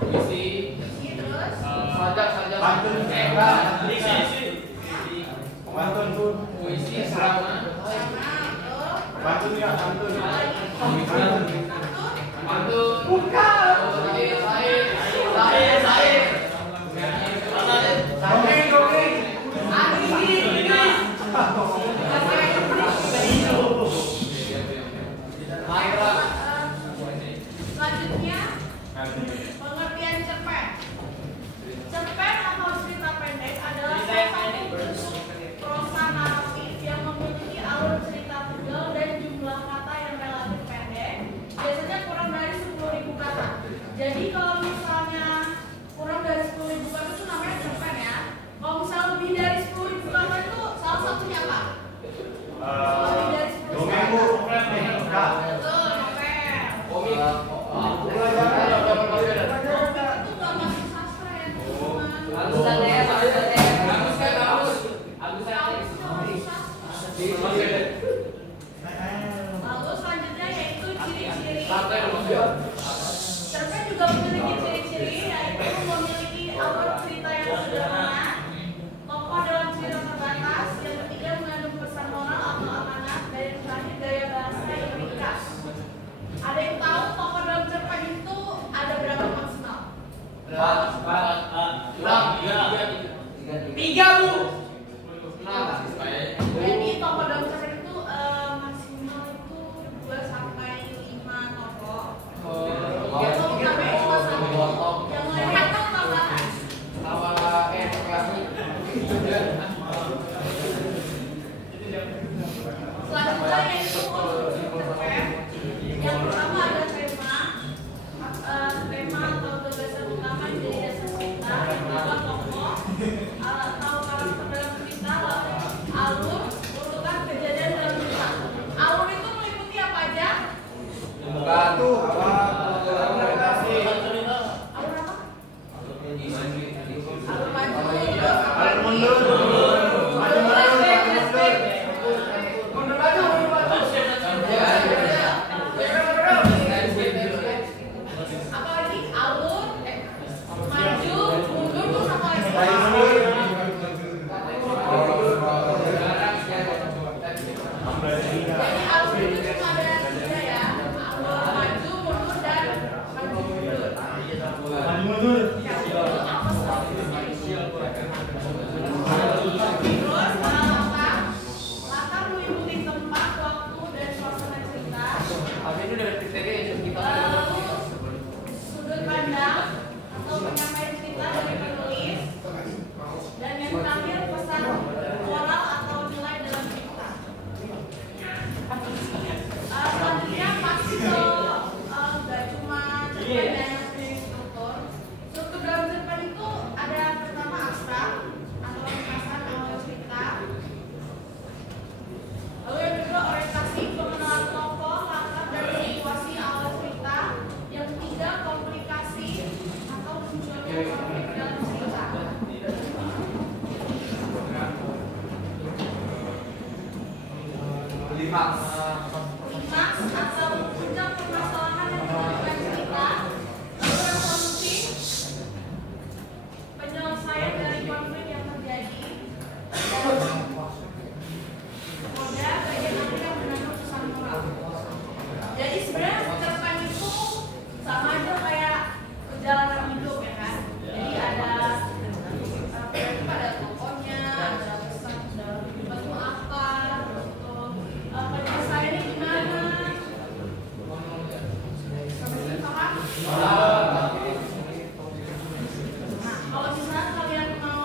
puisi, terus sajak, pantun, puisi, selama, pantun ya, pantun. pantun, bukan. Dongeng. Selanjutnya pengertian cerpen. Cerpen atau cerita pendek adalah salah satu bentuk prosa naratif yang memiliki alur cerita tunggal dan jumlah kata yang relatif pendek, biasanya kurang dari 10.000 kata. Jadi kalau misalnya kurang dari 10.000 kata itu namanya cerpen ya. Kalau misalnya lebih dari 10.000 kata itu salah satunya apa? Lebih dari 10.000 Dongeng Bu. Betul, novel. komik, Itu nggak masuk sastra ya, Lalu selanjutnya yaitu ciri-ciri. Cerpen juga memiliki ciri-ciri, yaitu memiliki alur cerita yang sederhana, tokoh dalam cerita terbatas, yang ketiga mengandung pesan moral atau amanat, dan yang terakhir gaya bahasa yang ringkas. Ada yang tahu tokoh dalam cerpen itu ada berapa maksimal? tiga bu. Jadi tokoh dalam cerpen itu maksimal itu 2 sampai 5 tokoh. Yang sampai cuma 1. Yang lainnya kan tambahan. Selanjutnya yaitu konstruksi cerpen. Yang pertama ada tema atau gagasan utama yang jadi dasar cerita. Yang kedua tokoh atau karakter dalam cerita, lalu alur, urutan kejadian dalam cerita. Alur itu meliputi apa aja? Alur apa? Alur maju, terus apa lagi? Apa lagi? Alur, maju, mundur, terus apa lagi? Jadi alur itu cuma ada 3 ya. Alur maju, mundur, dan maju mundur. Terus latar meliputi tempat, waktu, dan suasana cerita. Lalu sudut pandang atau penyampaian cerita dari penulis, dan yang terakhir pesan moral atau nilai dalam cerita. Selanjutnya pasti nggak cuma cerpen yang punya struktur. Struktur dalam cerpen itu ada pertama abstrak atau ringkasan awal cerita. Lalu yang kedua orientasi, pengenalan tokoh, latar dan situasi awal cerita. Yang ketiga komplikasi atau munculnya konflik dalam cerita. Klimaks atau puncak permasalahan yang menimbulkan cerita. Lalu resolusi, penyelesaian dari konflik yang terjadi. Dan moda bagian akhir yang mengandung pesan moral. Jadi sebenarnya cerpen itu sama aja kayak perjalanan hidup ya kan. Jadi ada tokohnya, ada pesan dalam hidup itu apa, terus penyelesaiannya gimana. Sampai sini paham? Nah, kalau misalnya kalian mau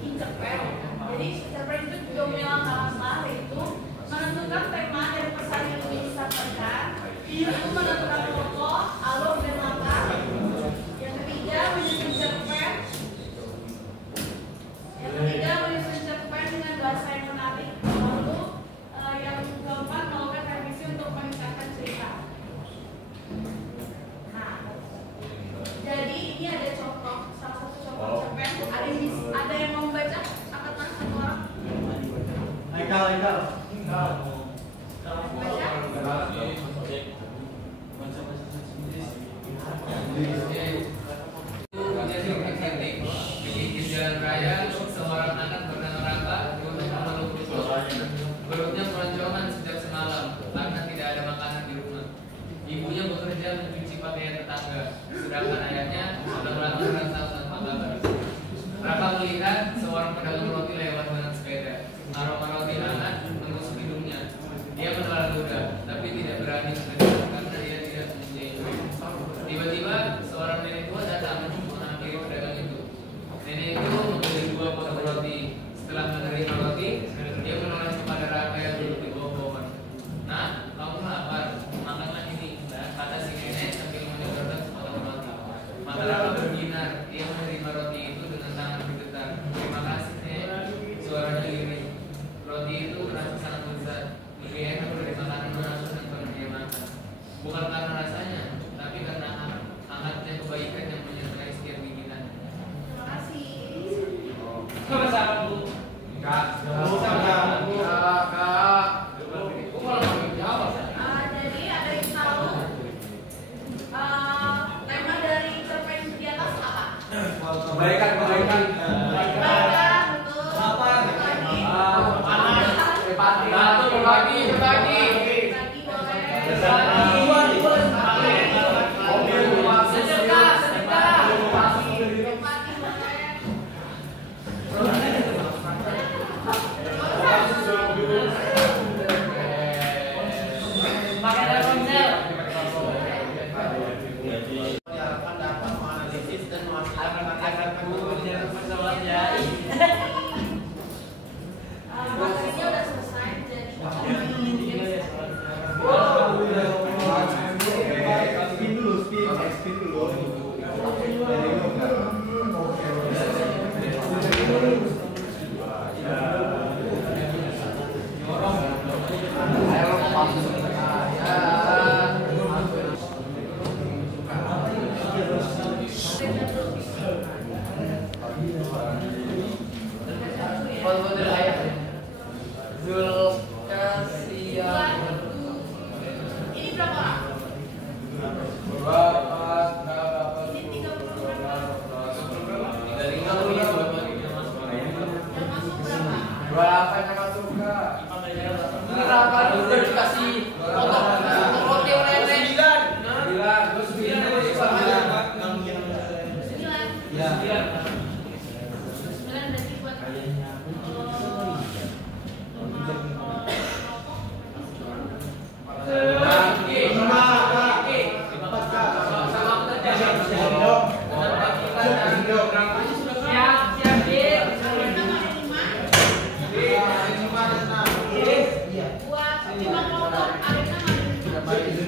bikin cerpen, jadi cerpen itu juga punya langkah-langkah, yaitu menentukan tema dan pesan yang ingin disampaikan, itu menentukan tokoh, alur, dan latar. Yang ketiga menyusun cerpen. Yang ketiga menyusun cerpen dengan bahasa yang menarik. Lalu yang keempat melakukan revisi untuk meningkatkan cerita. Nah, jadi ini ada contoh, salah satu contoh cerpen. Ada yang mau baca? Angkat tangan satu orang. Haikal. Baca. Bikin jalan raya, seorang anak bernama Raka untuk memeluk perutnya keroncongan sejak semalam karena tidak ada makanan di rumah. Ibunya bekerja mencuci pakaian tetangga, sedangkan ayahnya sudah melakukan tahun tanpa kabar. Raka melihat seorang pedagang roti lewat dengan sepeda. Aroma roti hangat menusuk hidungnya. Dia menelan ludah, tapi tidak berani mendekat karena dia tidak mempunyai duit. Tiba-tiba seorang nenek tua datang menghampiri pedagang itu. Nenek itu membeli 2 potong roti. Setelah menerima roti, dia menoleh kepada Raka yang duduk di bawah pohon. Nah, kamu lapar? Makanlah ini, kata si nenek sambil menyodorkan sepotong roti. Mata Raka berbinar. Dia menerima roti itu dengan tangan bergetar. Terima kasih, Nek. Suaranya lirih. Roti itu terasa sangat lezat. Lebih enak dari makanan langsung yang pernah dia makan. Bukan karena rasanya, tapi karena hangatnya kebaikan yang menyertai setiap gigitan. Terima kasih. Sama-sama, Bu. Kak. Kok malah nggak jawab? Jadi ada yang tahu tema dari cerpen di atas apa? Kebaikan. Kebaikan, betul. Berbagi. Berbagi boleh. Sedekah. Berbagi boleh. Pakai Telkomsel. Diharapkan dapat menganalisis dan mengajarkan persoalannya. Materinya udah selesai, jadi Spin dulu. Foto-foto ayah. Zulkasian. ini berapa orang? Ini 30 berapa? Yang masuk berapa? Berapa yang masuk, Kak? Ini Raka udah dikasih potong roti oleh Nenek. 9 berarti buat buat 5 kelompok. Akhirnya selamat buat kelompoknya ya. Yang pakai duit.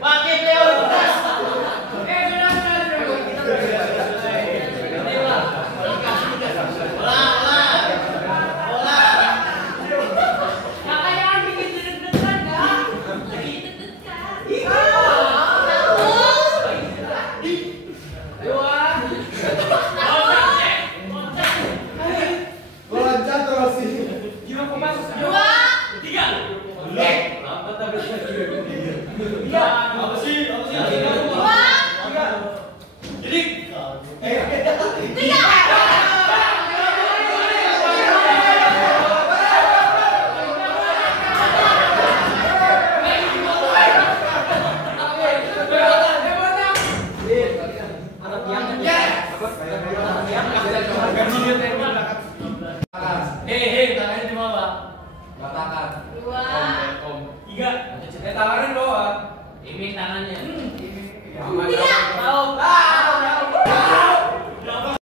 Pakai prioritas. Hei, tangannya di bawah. Katakan. 2. 3. Tangannya di bawah. Ini tangannya. Ini